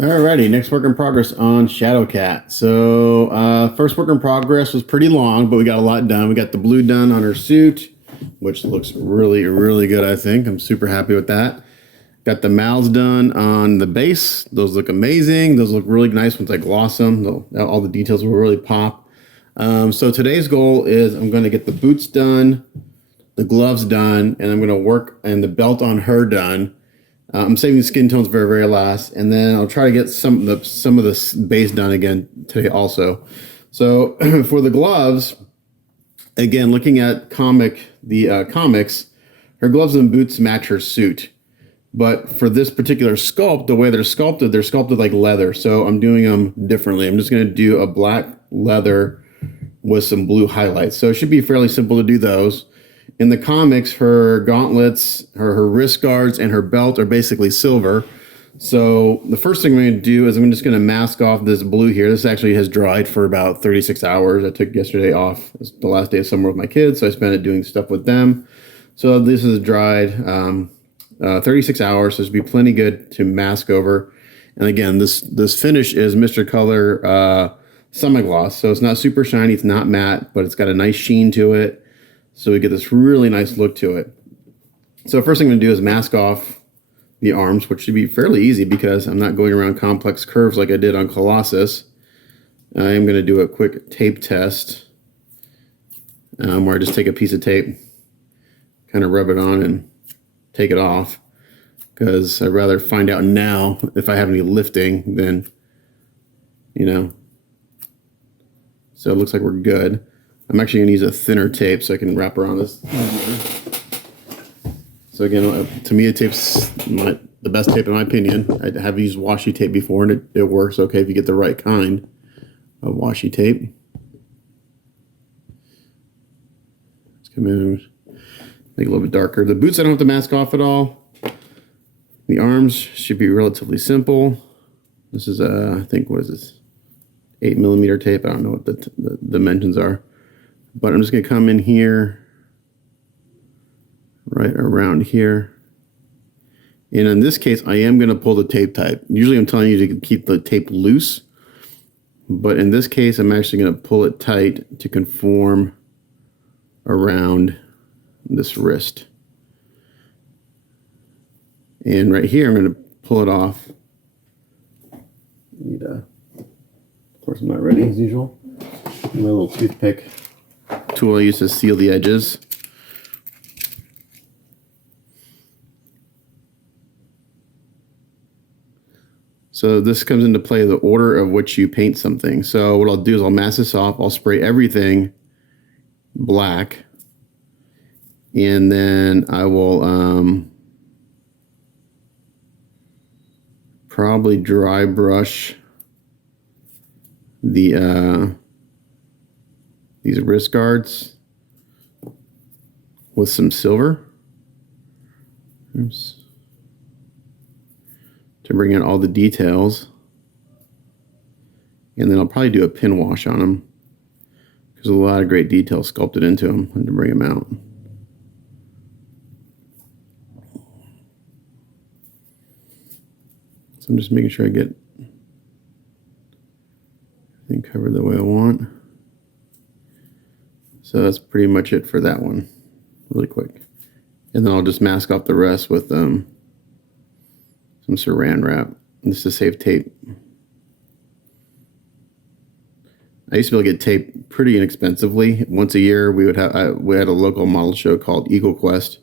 Alrighty, next work in progress on Shadowcat. So first work in progress was pretty long, but we got a lot done. We got the blue done on her suit, which looks really, really good, I think. I'm super happy with that. Got the mouths done on the base. Those look amazing. Those look really nice once I gloss them. All the details will really pop. So today's goal is I'm going to get the boots done, the gloves done, and I'm going to work and the belt on her done. I'm saving the skin tones very, very last, and then I'll try to get some of the base done again today also. So for the gloves, again, looking at comics, her gloves and boots match her suit. But for this particular sculpt, the way they're sculpted like leather. So I'm doing them differently. I'm just going to do a black leather with some blue highlights. So it should be fairly simple to do those. In the comics, her gauntlets, her wrist guards, and her belt are basically silver. So the first thing I'm going to do is I'm just going to mask off this blue here. This actually has dried for about 36 hours. I took yesterday off. It's the last day of summer with my kids, so I spent it doing stuff with them. So this is dried 36 hours, so this will be plenty good to mask over. And again, this finish is Mr. Color semi-gloss. So it's not super shiny, it's not matte, but it's got a nice sheen to it. So we get this really nice look to it. So first thing I'm going to do is mask off the arms, which should be fairly easy because I'm not going around complex curves like I did on Colossus. I am going to do a quick tape test where I just take a piece of tape, kind of rub it on and take it off, because I'd rather find out now if I have any lifting than, So it looks like we're good. I'm actually going to use a thinner tape so I can wrap around this. So again, Tamiya tape's the best tape in my opinion. I have used washi tape before and it works okay if you get the right kind of washi tape. Let's come in, make it a little bit darker. The boots I don't have to mask off at all. The arms should be relatively simple. This is I think, what is this? 8mm tape. I don't know what the dimensions are. But I'm just going to come in here, right around here. And in this case, I am going to pull the tape tight. Usually I'm telling you to keep the tape loose. But in this case, I'm actually going to pull it tight to conform around this wrist. And right here, I'm going to pull it off. Of course, I'm not ready as usual. My little toothpick tool I use to seal the edges. So this comes into play the order of which you paint something. So what I'll do is I'll mask this off. I'll spray everything black, and then I will probably dry brush the these wrist guards with some silver. Oops. To bring in all the details. And then I'll probably do a pin wash on them, because there's a lot of great detail sculpted into them and to bring them out. So I'm just making sure I get everything covered the way I want. So that's pretty much it for that one, really quick. And then I'll just mask off the rest with some saran wrap, just to save tape. I used to be able to get tape pretty inexpensively. Once a year, we had a local model show called Eagle Quest,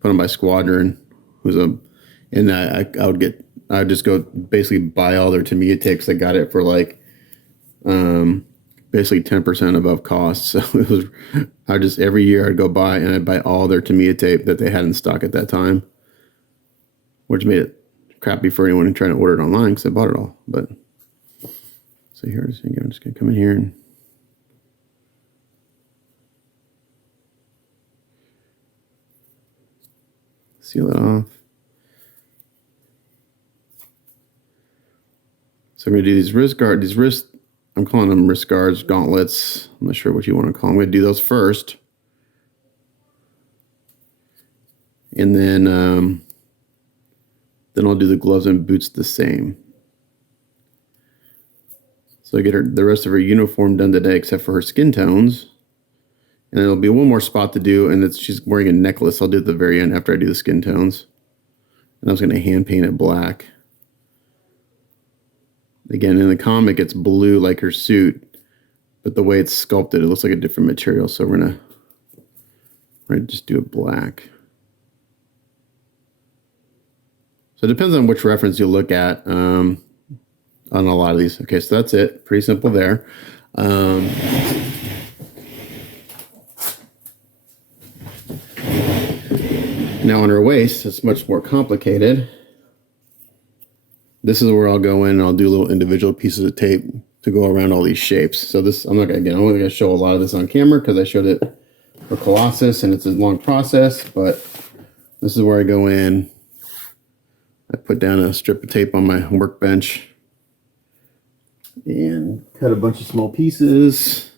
put on by Squadron, I would just go basically buy all their Tamiya tapes. I got it for like basically 10% above cost. So it was, every year I'd go by and I'd buy all their Tamiya tape that they had in stock at that time, which made it crappy for anyone trying to order it online because I bought it all. But so here, I'm just going to come in here and seal it off. So I'm going to do these wrist, I'm calling them wrist guards, gauntlets. I'm not sure what you want to call them. I'm going to do those first. And then I'll do the gloves and boots the same. So I get the rest of her uniform done today, except for her skin tones. And there'll be one more spot to do, and she's wearing a necklace. I'll do it at the very end after I do the skin tones. And I was going to hand paint it black. Again, in the comic, it's blue like her suit, but the way it's sculpted, it looks like a different material. So we're gonna just do it black. So it depends on which reference you look at on a lot of these. Okay, so that's it. Pretty simple there. Now on her waist, it's much more complicated. This is where I'll go in and I'll do little individual pieces of tape to go around all these shapes. So this, I'm only gonna show a lot of this on camera because I showed it for Colossus and it's a long process, but this is where I go in. I put down a strip of tape on my workbench and cut a bunch of small pieces.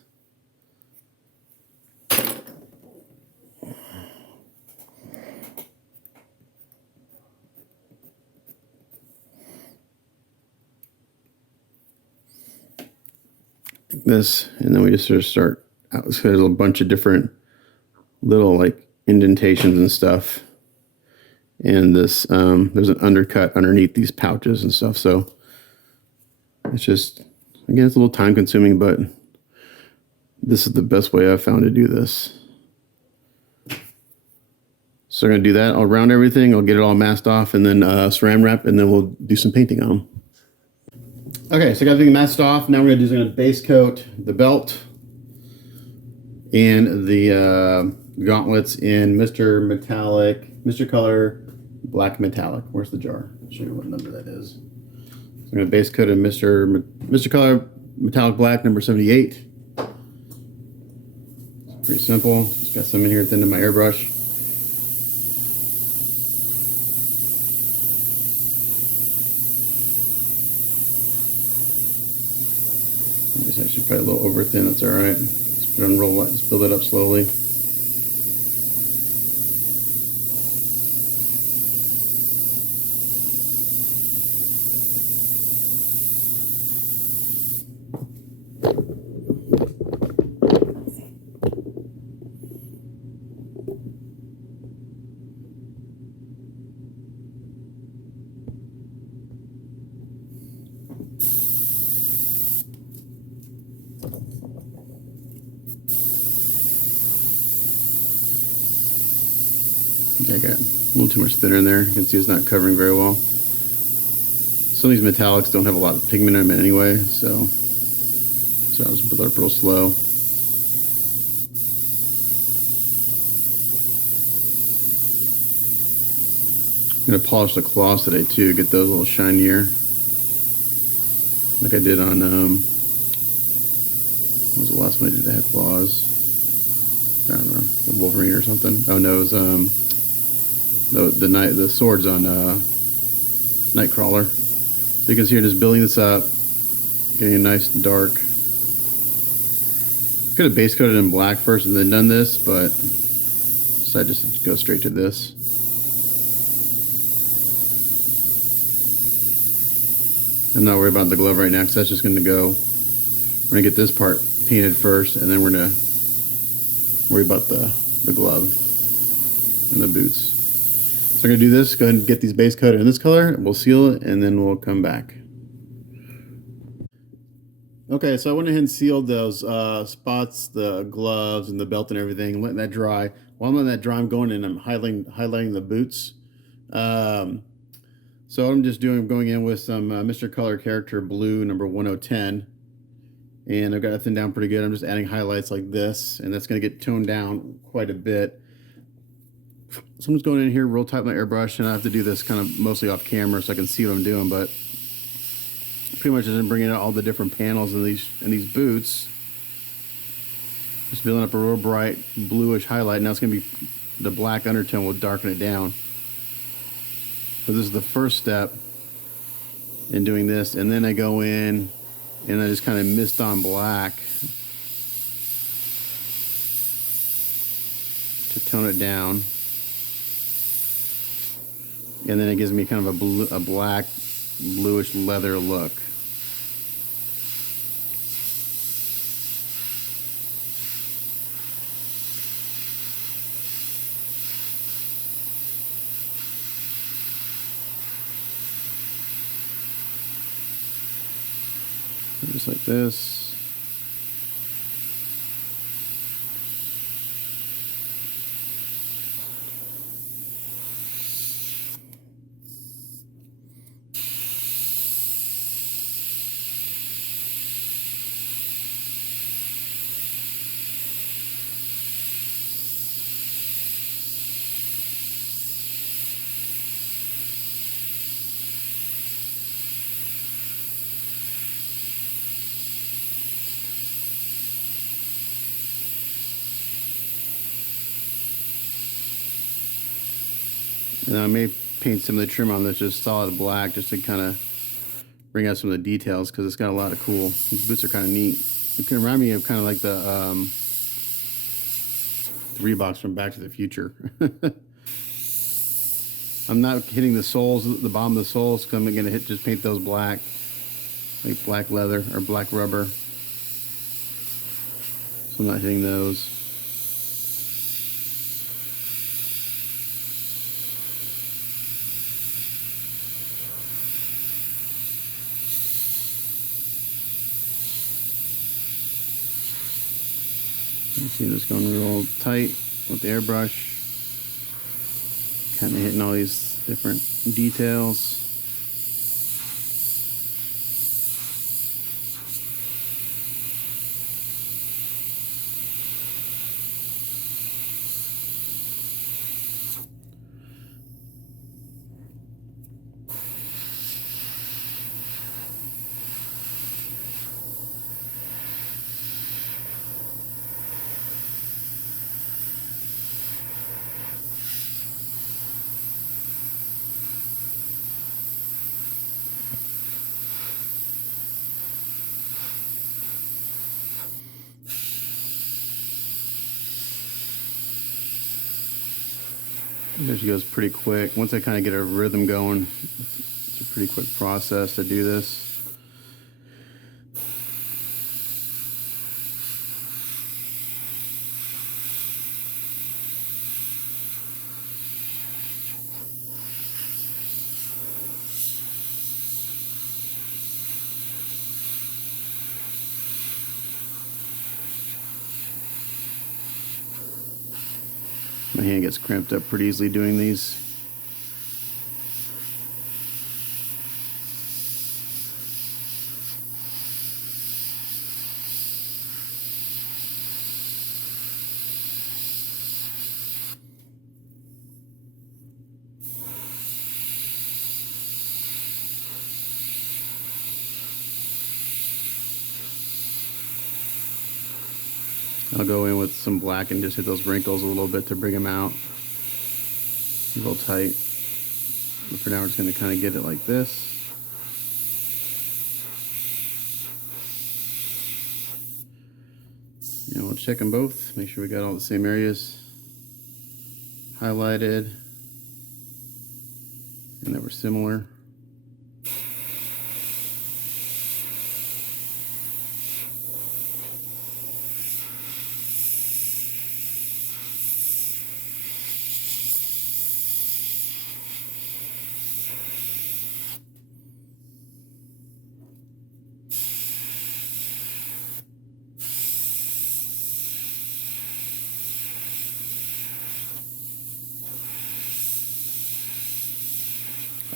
Like this, and then we just sort of start out. So there's a bunch of different little like indentations and stuff. And this, there's an undercut underneath these pouches and stuff. So it's just, again, it's a little time consuming, but this is the best way I've found to do this. So I'm going to do that. I'll round everything. I'll get it all masked off and then saran wrap, and then we'll do some painting on them. Okay, so I got everything masked off. Now we're going to base coat the belt and the gauntlets in Mr. Color Black Metallic. Where's the jar? I'll show you what number that is. So I'm going to base coat in Mr. Color Metallic Black, number 78. It's pretty simple. Just got some in here at the end of my airbrush. It's actually probably a little over thin. That's all right. Just put it on roll light. Just build it up slowly. I got a little too much thinner in there. You can see it's not covering very well. Some of these metallics don't have a lot of pigment in them anyway, so I'll just build it up real slow. I'm going to polish the claws today too, get those a little shinier. Like I did on, what was the last one I did that had claws? I don't remember, the Wolverine or something. Oh no, it was the swords on Nightcrawler. So you can see here just building this up, getting a nice dark. Could have base coated in black first and then done this, but decided just to go straight to this. I'm not worried about the glove right now because that's just going to go. We're going to get this part painted first, and then we're going to worry about the glove and the boots. So I'm going to do this, go ahead and get these base coated in this color, we'll seal it, and then we'll come back. Okay, so I went ahead and sealed those spots, the gloves and the belt and everything, letting that dry. While I'm letting that dry, I'm going in and I'm highlighting the boots. So I'm just going in with some Mr. Color Character Blue, number 1010. And I've got it thinned down pretty good. I'm just adding highlights like this, and that's going to get toned down quite a bit. So I'm just going in here real tight with my airbrush, and I have to do this kind of mostly off camera so I can see what I'm doing, but pretty much just bringing out all the different panels in these boots. Just building up a real bright bluish highlight. Now it's going to be the black undertone will darken it down. So this is the first step in doing this, and then I go in and I just kind of mist on black to tone it down. And then it gives me kind of a black, bluish leather look. Just like this. And I may paint some of the trim on this just solid black just to kind of bring out some of the details because it's got a lot of cool. These boots are kind of neat. It can remind me of kind of like the Reeboks from Back to the Future. I'm not hitting the soles, the bottom of the soles, because I'm going to just paint those black, like black leather or black rubber. So I'm not hitting those. You see this going real tight with the airbrush. Kind of hitting all these different details. It usually goes pretty quick. Once I kind of get a rhythm going, it's a pretty quick process to do this. My hand gets cramped up pretty easily doing these. I'll go in with some black and just hit those wrinkles a little bit to bring them out. A little tight. But for now we're just going to kind of get it like this. And we'll check them both. Make sure we got all the same areas highlighted and that we're similar.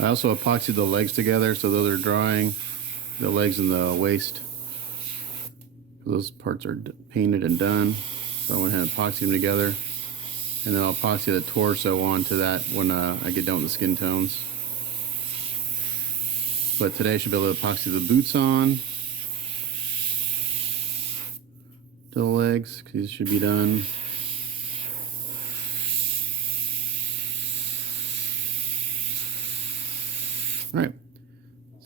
I also epoxied the legs together so those are drying, the legs and the waist. Those parts are painted and done. So I went ahead and epoxied them together. And then I'll epoxy the torso onto that when I get done with the skin tones. But today I should be able to epoxy the boots on to the legs, because these should be done. All right,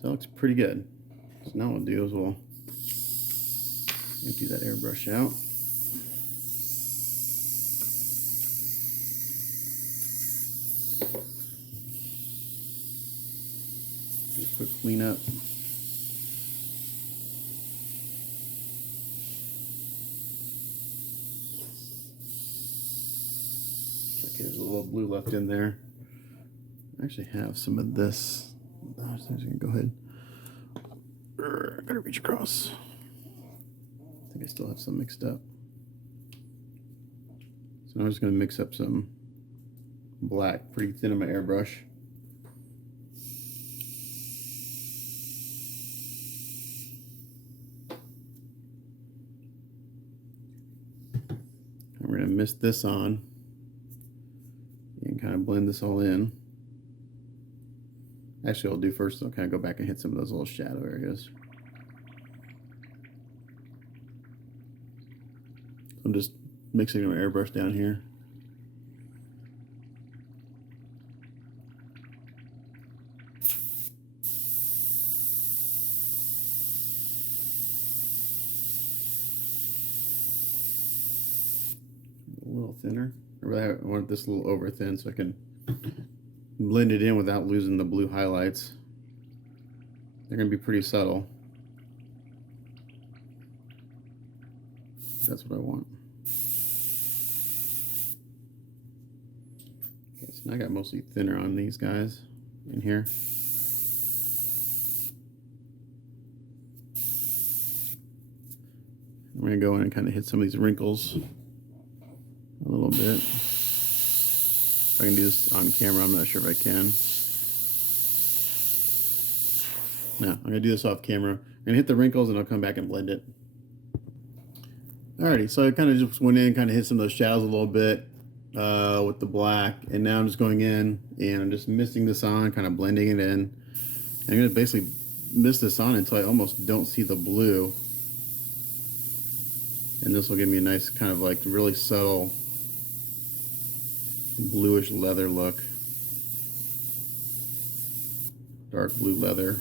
so it looks pretty good. So now what we'll do is we'll empty that airbrush out. Do a quick cleanup. Okay, there's a little blue left in there. I actually have some of this. I was going to go ahead. Gotta reach across. I think I still have some mixed up. So now I'm just gonna mix up some black pretty thin on my airbrush. And we're gonna mist this on and kind of blend this all in. Actually, I'll do first, I'll kind of go back and hit some of those little shadow areas. I'm just mixing my airbrush down here. A little thinner. I want this a little over thin so I can blend it in without losing the blue highlights. They're going to be pretty subtle. That's what I want. Okay, so now I got mostly thinner on these guys in here. I'm going to go in and kind of hit some of these wrinkles a little bit. If I can do this on camera, I'm not sure if I can. No, I'm going to do this off camera. I'm going to hit the wrinkles and I'll come back and blend it. Alrighty, so I kind of just went in and kind of hit some of those shadows a little bit with the black. And now I'm just going in and I'm just misting this on, kind of blending it in. I'm going to basically mist this on until I almost don't see the blue. And this will give me a nice kind of like really subtle bluish leather look. Dark blue leather.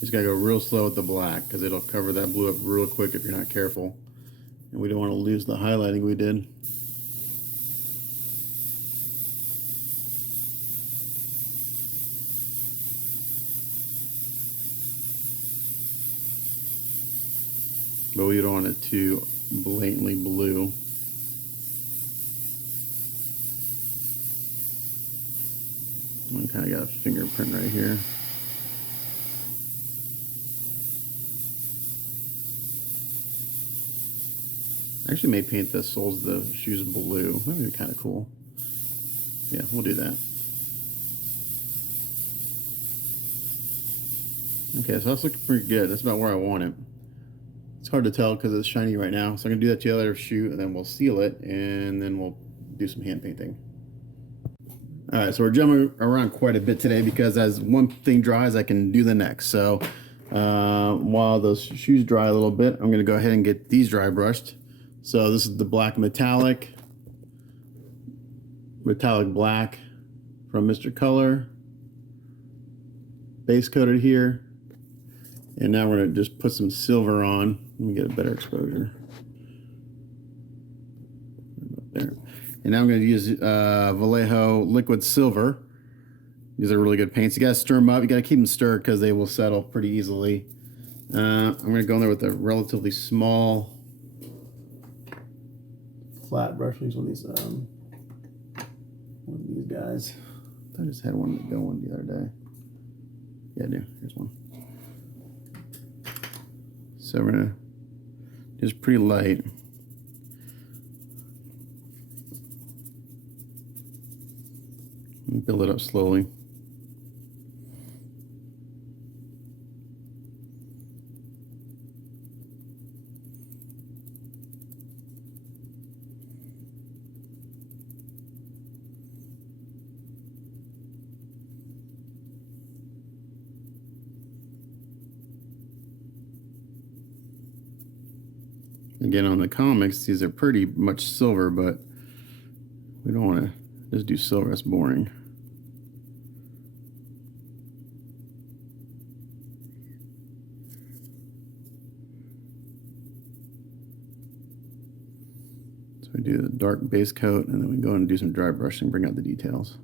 Just gotta go real slow with the black because it'll cover that blue up real quick if you're not careful. And we don't want to lose the highlighting we did. But we don't want it too blatantly blue. I kind of got a fingerprint right here. I actually may paint the soles of the shoes blue. That would be kind of cool. Yeah, we'll do that. Okay, so that's looking pretty good. That's about where I want it. It's hard to tell because it's shiny right now. So I'm going to do that to the other shoe and then we'll seal it and then we'll do some hand painting. Alright, so we're jumping around quite a bit today because as one thing dries, I can do the next. So while those shoes dry a little bit, I'm going to go ahead and get these dry brushed. So this is the black metallic black from Mr. Color, base coated here, and now we're going to just put some silver on. Let me get a better exposure. There. And now I'm going to use Vallejo liquid silver. These are really good paints. You got to stir them up. You got to keep them stirred because they will settle pretty easily. I'm going to go in there with a relatively small flat brush. Use one of these guys. I just had one going the other day. Yeah, I do. Here's one. So we're gonna just pretty light. And build it up slowly. Again, on the comics, these are pretty much silver, but we don't want to just do silver. That's boring. So we do the dark base coat, and then we go and do some dry brushing, bring out the details.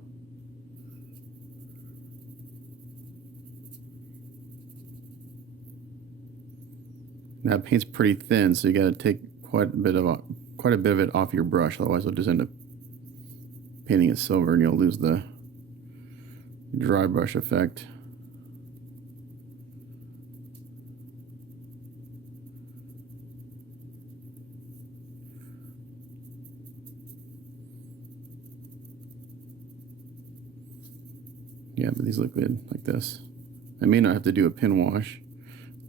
That paint's pretty thin, so you got to take quite a bit of it off your brush. Otherwise, you'll just end up painting it silver, and you'll lose the dry brush effect. Yeah, but these look good like this. I may not have to do a pin wash.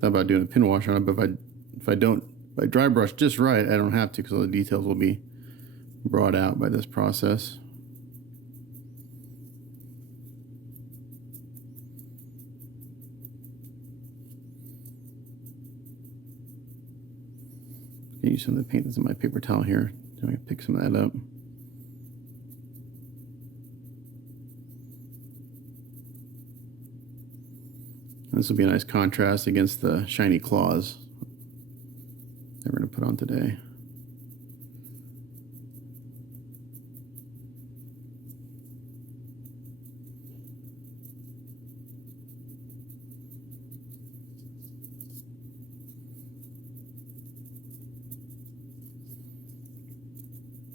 Thought about doing a pin wash on it, but if I dry brush just right, I don't have to, because all the details will be brought out by this process. I use some of the paint that's in my paper towel here. I'm gonna pick some of that up. This will be a nice contrast against the shiny claws that we're going to put on today.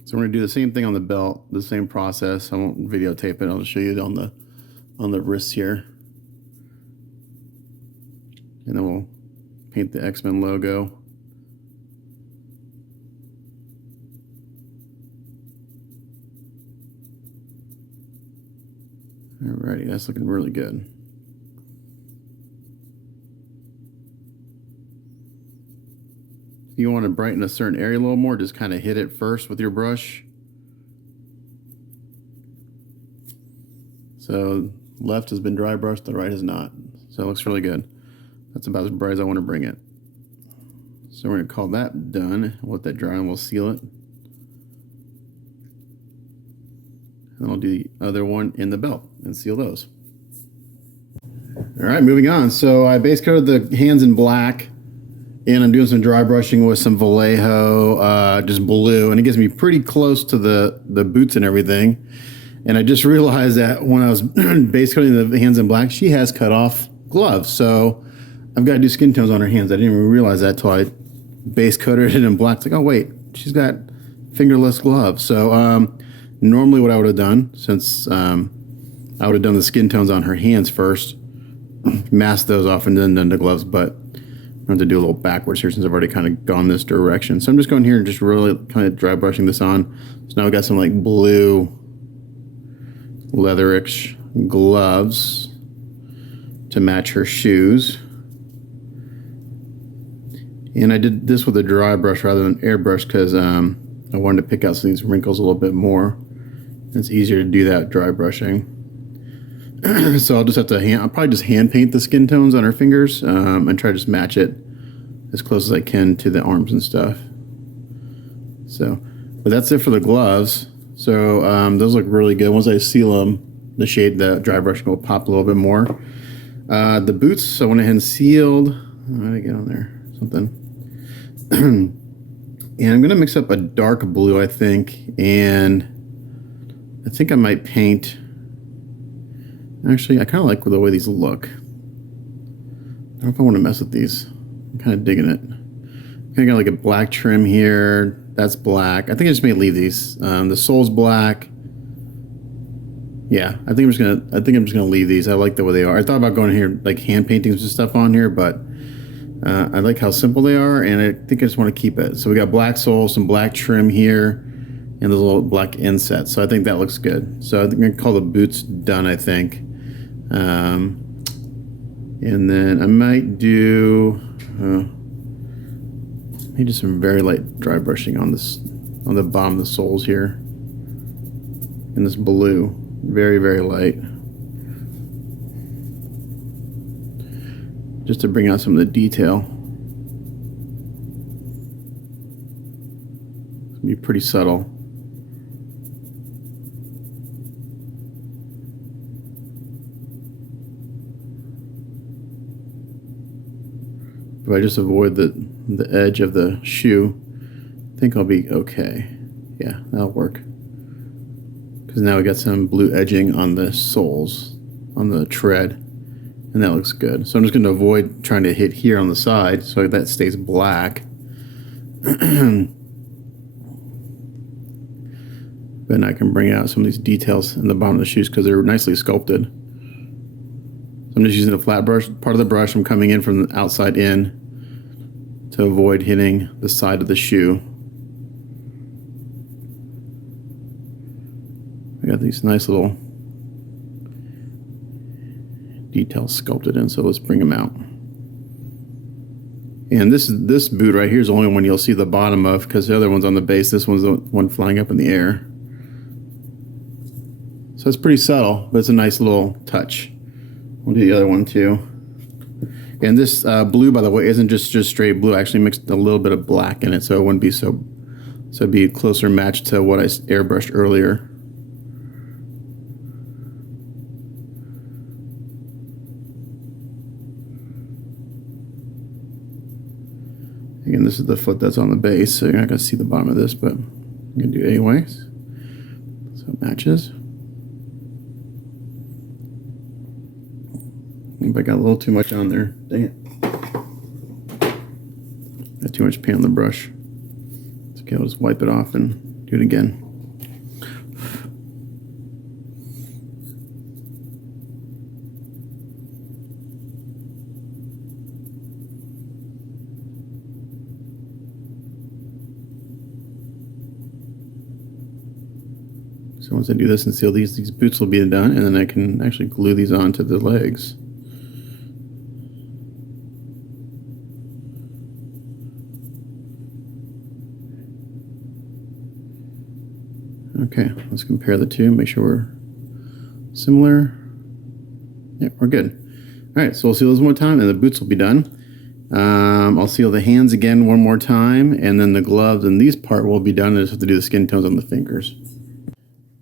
So we're going to do the same thing on the belt, the same process. I won't videotape it. I'll just show you on the wrists here. And then we'll paint the X-Men logo. Alrighty, that's looking really good. If you want to brighten a certain area a little more, just kind of hit it first with your brush. So left has been dry brushed, the right has not. So it looks really good. That's about as bright as I want to bring it. So we're going to call that done. We'll let that dry and we'll seal it. And I'll do the other one in the belt and seal those. All right, moving on. So I base coated the hands in black, and I'm doing some dry brushing with some Vallejo, just blue, and it gets me pretty close to the boots and everything. And I just realized that when I was base coating the hands in black, she has cut off gloves. So I've got to do skin tones on her hands. I didn't even realize that till I base coated it in black. It's like, oh wait, she's got fingerless gloves. So normally what I would have done, since I would have done the skin tones on her hands first, mask those off and then done the gloves, but I'm going to do a little backwards here since I've already kind of gone this direction. So I'm just going here and just really kind of dry brushing this on. So now we got some like blue leatherish gloves to match her shoes. And I did this with a dry brush rather than airbrush because I wanted to pick out some of these wrinkles a little bit more. It's easier to do that dry brushing. So I'll just have to I'll probably just hand paint the skin tones on her fingers and try to just match it as close as I can to the arms and stuff. So, but that's it for the gloves. So those look really good. Once I seal them, the dry brushing will pop a little bit more. The boots, I went ahead and sealed. How did I get on there? Something. And I'm going to mix up a dark blue, I think, and I think I might paint. Actually, I kind of like the way these look. I don't know if I want to mess with these. I'm kind of digging it. Kind of got like a black trim here. That's black. I think I just may leave these. The sole's black. Yeah, I think I'm just gonna leave these. I like the way they are. I thought about going here like hand painting some stuff on here, but I like how simple they are, and I think I just want to keep it. So we got black sole, some black trim here, and those little black insets. So I think that looks good. So I'm gonna call the boots done, I think. And then I might do maybe some very light dry brushing on the bottom of the soles here. In this blue, very, very light. Just to bring out some of the detail. It'll be pretty subtle. If I just avoid the edge of the shoe, I think I'll be okay. Yeah, that'll work. Because now we got some blue edging on the soles, on the tread. And that looks good. So I'm just going to avoid trying to hit here on the side so that stays black. Then I can bring out some of these details in the bottom of the shoes because they're nicely sculpted. So I'm just using a flat brush, part of the brush. I'm coming in from the outside in to avoid hitting the side of the shoe. I got these nice little details sculpted in, so let's bring them out. And this boot right here is the only one you'll see the bottom of because the other one's on the base. This one's the one flying up in the air. So it's pretty subtle, but it's a nice little touch. We'll do the other one too. And this blue, by the way, isn't just straight blue. I actually mixed a little bit of black in it, so it wouldn't be so it'd be a closer match to what I airbrushed earlier. Again, this is the foot that's on the base, so you're not going to see the bottom of this, but I'm going to do AOA, so it matches. I got a little too much on there. Dang it. Got too much paint on the brush. It's okay, I'll just wipe it off and do it again. So once I do this and seal these boots will be done, and then I can actually glue these onto the legs. Okay, let's compare the two, make sure we're similar. Yeah, we're good. All right, so we'll seal those one more time, and the boots will be done. I'll seal the hands again one more time, and then the gloves and these part will be done. I just have to do the skin tones on the fingers.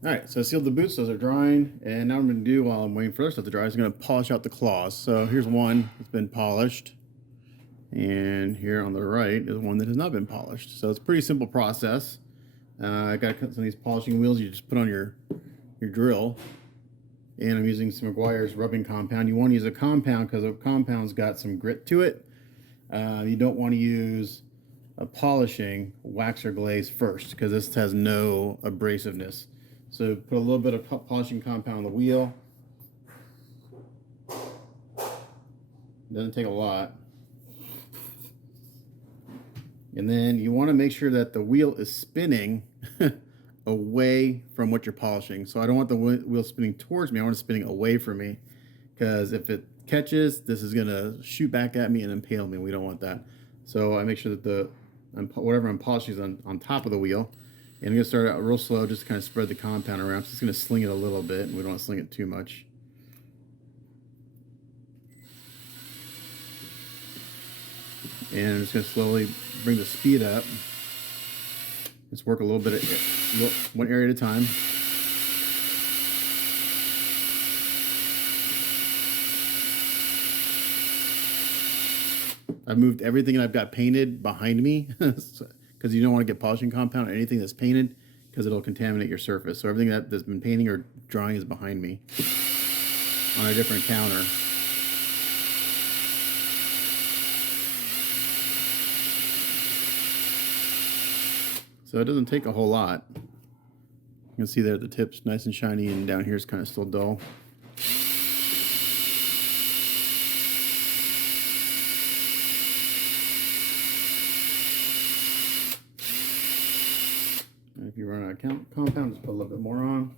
All right, so I sealed the boots, those are drying, and now what I'm going to do while I'm waiting for this stuff to dry is I'm going to polish out the claws. So here's one that's been polished, and here on the right is one that has not been polished. So it's a pretty simple process. I got some of these polishing wheels you just put on your drill, and I'm using some McGuire's rubbing compound. You want to use a compound because a compound's got some grit to it. You don't want to use a polishing wax or glaze first because this has no abrasiveness. So put a little bit of polishing compound on the wheel. Doesn't take a lot. And then you want to make sure that the wheel is spinning away from what you're polishing. So I don't want the wheel spinning towards me. I want it spinning away from me, because if it catches, this is going to shoot back at me and impale me. We don't want that. So I make sure that whatever I'm polishing is on top of the wheel. And I'm going to start out real slow, just to kind of spread the compound around. So it's going to sling it a little bit, and we don't want to sling it too much. And I'm just going to slowly bring the speed up. Just work a little bit of one area at a time. I've moved everything that I've got painted behind me, because you don't want to get polishing compound on anything that's painted, because it'll contaminate your surface. So everything that's been painting or drying is behind me on a different counter. So it doesn't take a whole lot. You can see there the tip's nice and shiny, and down here is kind of still dull. And if you run out of compound, just put a little bit more on.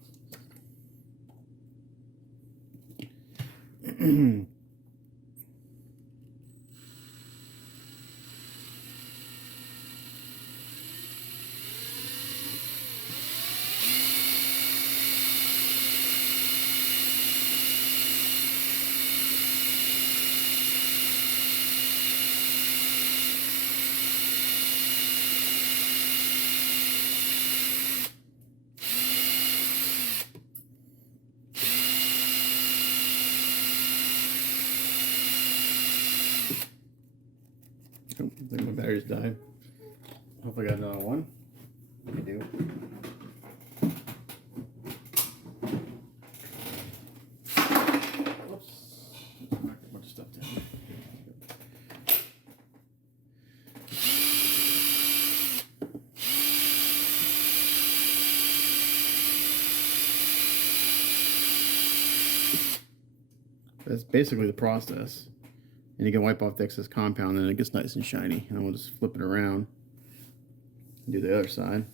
I think my batteries died. Hopefully I got another one. I do. Oops. That's basically the process. And you can wipe off the excess compound and it gets nice and shiny. And we'll just flip it around and do the other side.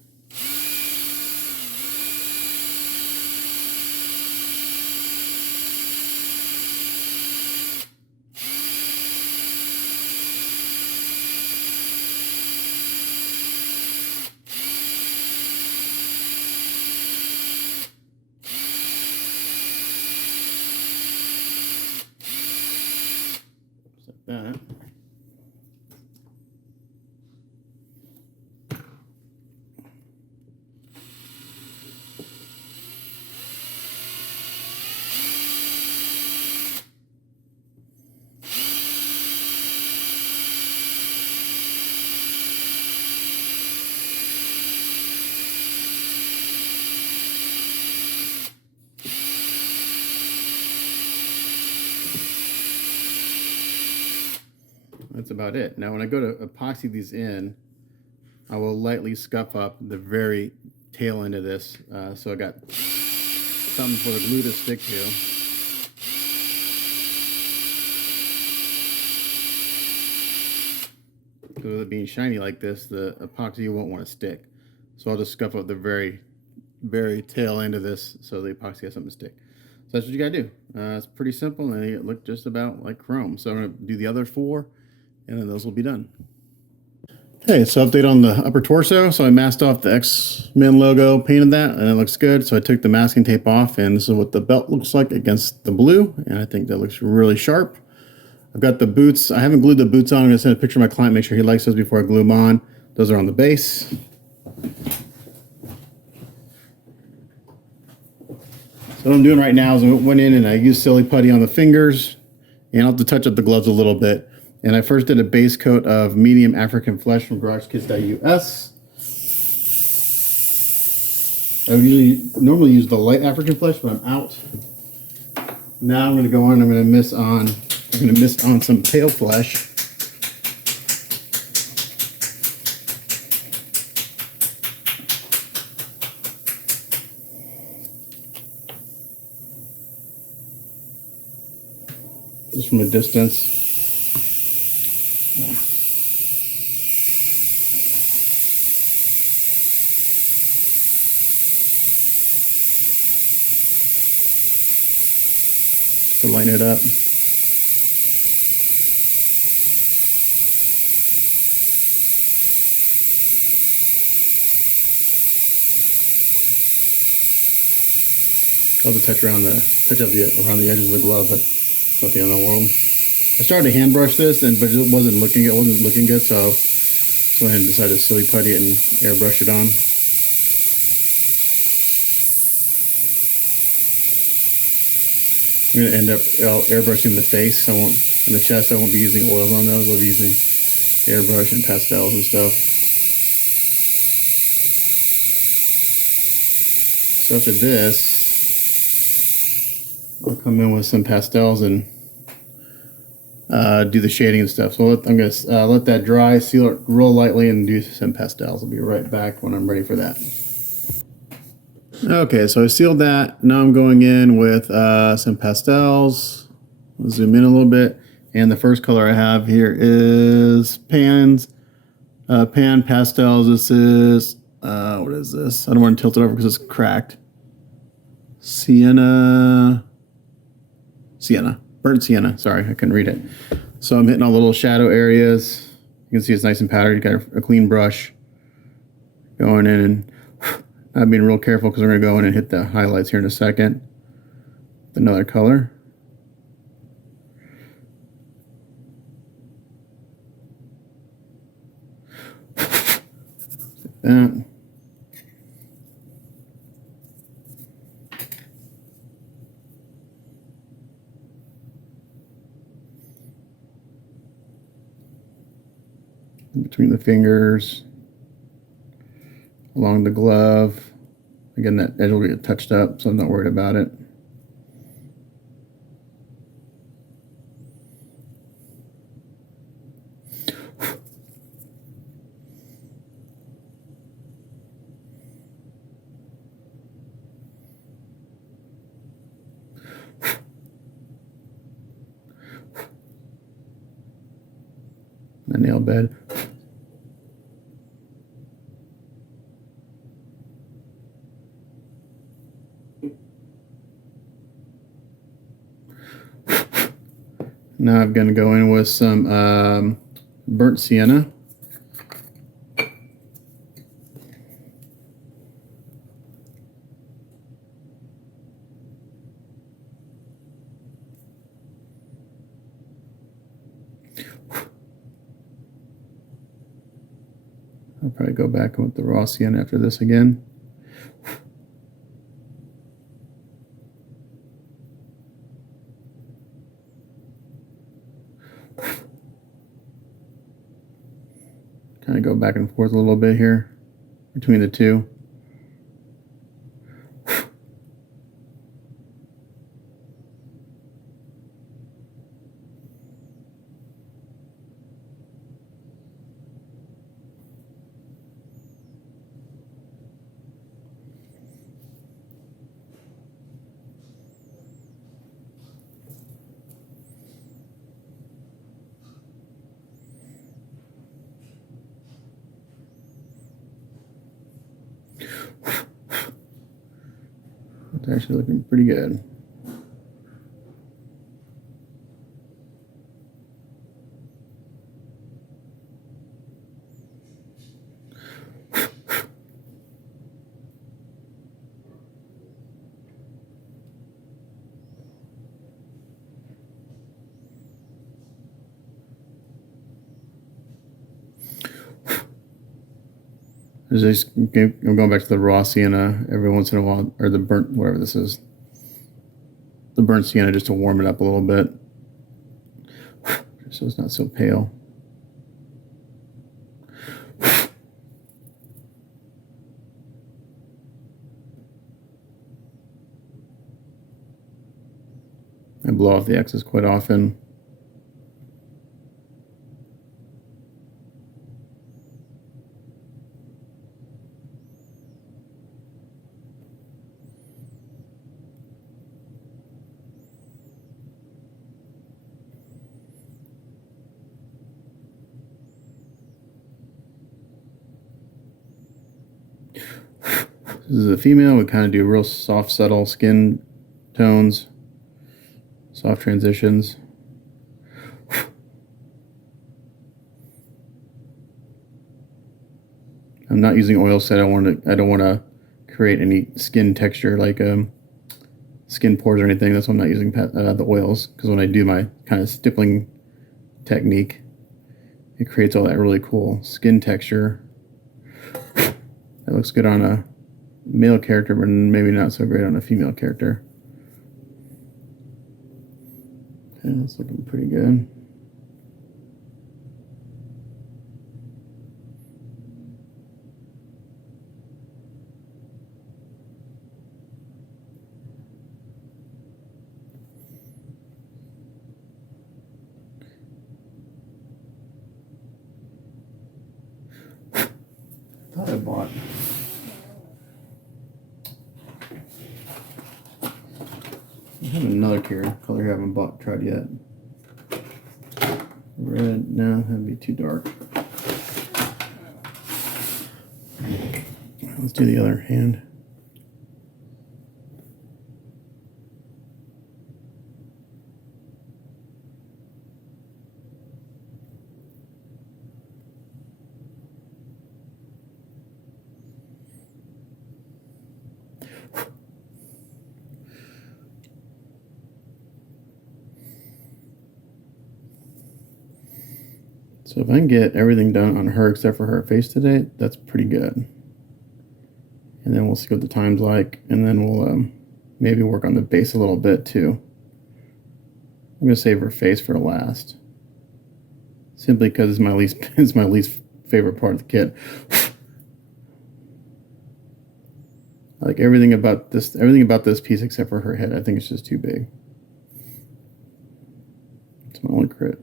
Just like that. That's about it. Now when I go to epoxy these in, I will lightly scuff up the very tail end of this, so I got something for the glue to stick to. Because with it being shiny like this, the epoxy won't want to stick. So I'll just scuff up the very, very tail end of this so the epoxy has something to stick. So that's what you gotta do. It's pretty simple and it look just about like chrome. So I'm gonna do the other 4 and then those will be done. Okay, so update on the upper torso. So I masked off the X-Men logo, painted that, and it looks good. So I took the masking tape off, and this is what the belt looks like against the blue, and I think that looks really sharp. I've got the boots. I haven't glued the boots on. I'm gonna send a picture of my client, make sure he likes those before I glue them on. Those are on the base. So what I'm doing right now is I went in and I used silly putty on the fingers, and I'll have to touch up the gloves a little bit. And I first did a base coat of medium African flesh from GarageKits.us. I would normally use the light African flesh, but I'm out. Now I'm going to go on. I'm going to mist on some pale flesh. Just from a distance. To line it up. I'll have to touch around around the edges of the glove, but it's not the end of the world. I started to hand brush this, but it wasn't looking good, so I went ahead and decided to silly putty it and airbrush it on. I'm going to end up airbrushing the face. And the chest. I won't be using oils on those. I'll be using airbrush and pastels and stuff. So after this, I'll come in with some pastels and do the shading and stuff. So I'm going to let that dry, seal it real lightly, and do some pastels. I'll be right back when I'm ready for that. Okay, so I sealed that. Now I'm going in with some pastels. I'll zoom in a little bit. And the first color I have here is Pan Pastels. This is, what is this? I don't want to tilt it over because it's cracked. Sienna. Burnt sienna. Sorry, I couldn't read it. So I'm hitting all the little shadow areas. You can see it's nice and powdered. You got a clean brush. Going in and I'm being real careful because we're going to go in and hit the highlights here in a second. Another color. Like that. Between the fingers, along the glove. Again, that edge will get touched up, so I'm not worried about it. my nail bed. Now I'm going to go in with some burnt sienna. I'll probably go back with the raw sienna after this again. Kind of go back and forth a little bit here between the two. It's actually looking pretty good. I'm going back to the raw sienna every once in a while, or the burnt, whatever this is. The burnt sienna just to warm it up a little bit, so it's not so pale. I blow off the excess quite often. This is a female. We kind of do real soft, subtle skin tones, soft transitions. I'm not using oil set. I don't want to create any skin texture like skin pores or anything. That's why I'm not using the oils, because when I do my kind of stippling technique, it creates all that really cool skin texture. That looks good on a male character, but maybe not so great on a female character. Okay, that's looking pretty good. I thought I bought. I have another color here I haven't tried yet. Red, no, that'd be too dark. Let's do the other hand. So if I can get everything done on her except for her face today, that's pretty good. And then we'll see what the time's like, and then we'll maybe work on the base a little bit too. I'm gonna save her face for last, simply because it's my least favorite part of the kit. I like everything about this piece except for her head. I think it's just too big. It's my only crit.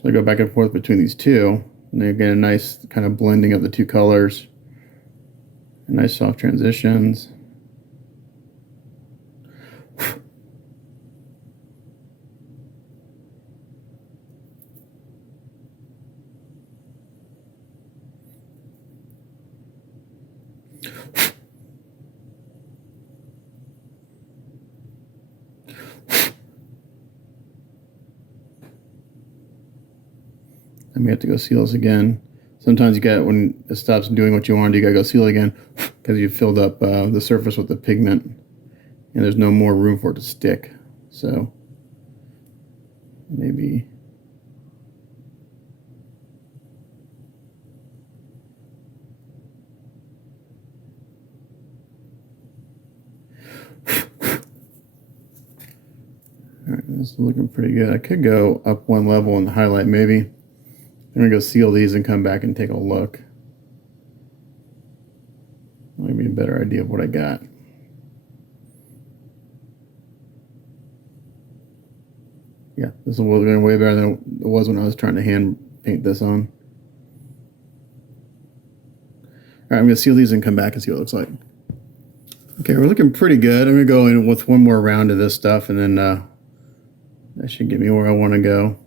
So I go back and forth between these two, and you get a nice kind of blending of the two colors. Nice soft transitions. And we have to go seal this again. Sometimes you got, when it stops doing what you want, you gotta go seal it again because you filled up the surface with the pigment and there's no more room for it to stick. So maybe all right, this is looking pretty good. I could go up one level and highlight maybe. I'm gonna go seal these and come back and take a look. Maybe a better idea of what I got. Yeah, this is going way better than it was when I was trying to hand paint this on. All right, I'm gonna seal these and come back and see what it looks like. Okay, we're looking pretty good. I'm gonna go in with one more round of this stuff, and then that should get me where I want to go.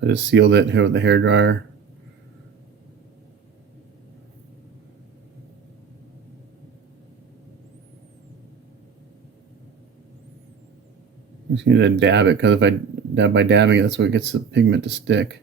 I just sealed it here with the hairdryer. I'm just going to dab it, because if I dab by dabbing it, that's what gets the pigment to stick.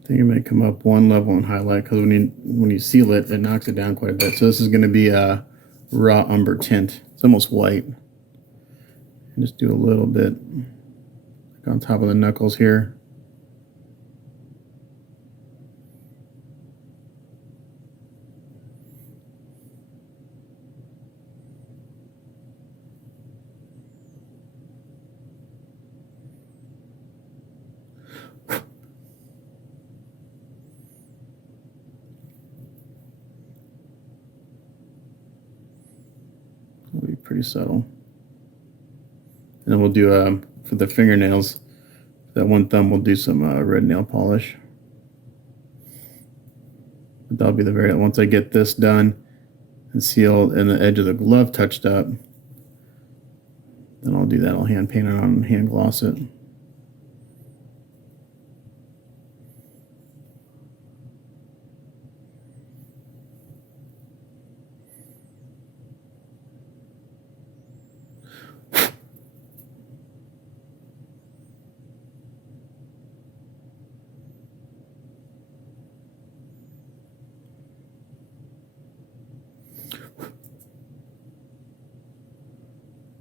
I think it may come up one level and highlight, because when you seal it, it knocks it down quite a bit. So this is going to be a raw umber tint. It's almost white. And just do a little bit like on top of the knuckles here. It'll be pretty subtle. And then we'll do, for the fingernails, that one thumb, we'll do some red nail polish. But that'll be the very, once I get this done and sealed and the edge of the glove touched up, then I'll do that. I'll hand paint it on and hand gloss it.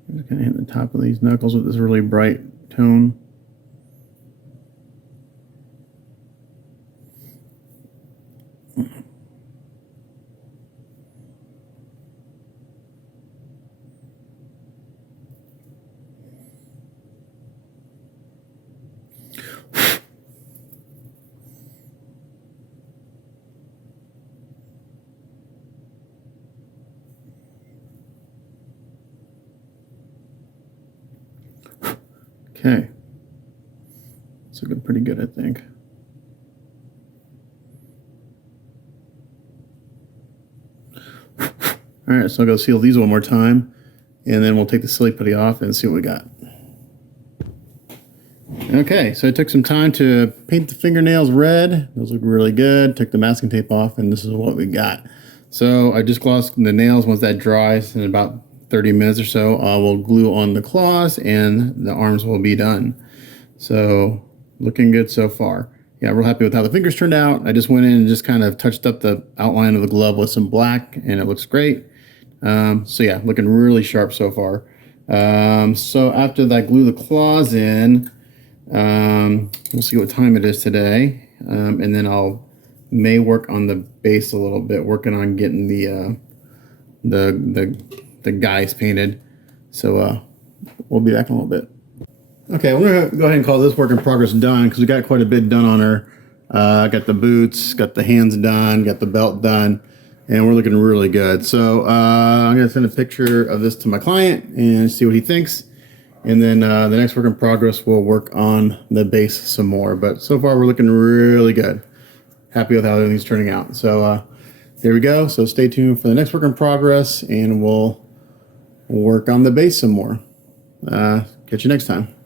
I'm just going to hit the top of these knuckles with this really bright tone. Okay, it's looking pretty good, I think. All right, so I'll go seal these one more time, and then we'll take the silly putty off and see what we got. Okay, so I took some time to paint the fingernails red. Those look really good. Took the masking tape off, and this is what we got. So I just glossed the nails. Once that dries in about 30 minutes or so, we'll glue on the claws and the arms will be done. So looking good so far. Yeah, real happy with how the fingers turned out. I just went in and just kind of touched up the outline of the glove with some black, and it looks great. So yeah, looking really sharp so far. So after that, glue the claws in. We'll see what time it is today, and then I'll may work on the base a little bit, working on getting the guys painted. So we'll be back in a little bit. Okay, I'm gonna go ahead and call this work in progress done, because we got quite a bit done on her. Got the boots, got the hands done, got the belt done, and we're looking really good. So I'm gonna send a picture of this to my client and see what he thinks. And then the next work in progress, we'll work on the base some more. But so far, we're looking really good. Happy with how everything's turning out. So there we go. So stay tuned for the next work in progress, and we'll work on the base some more. Catch you next time.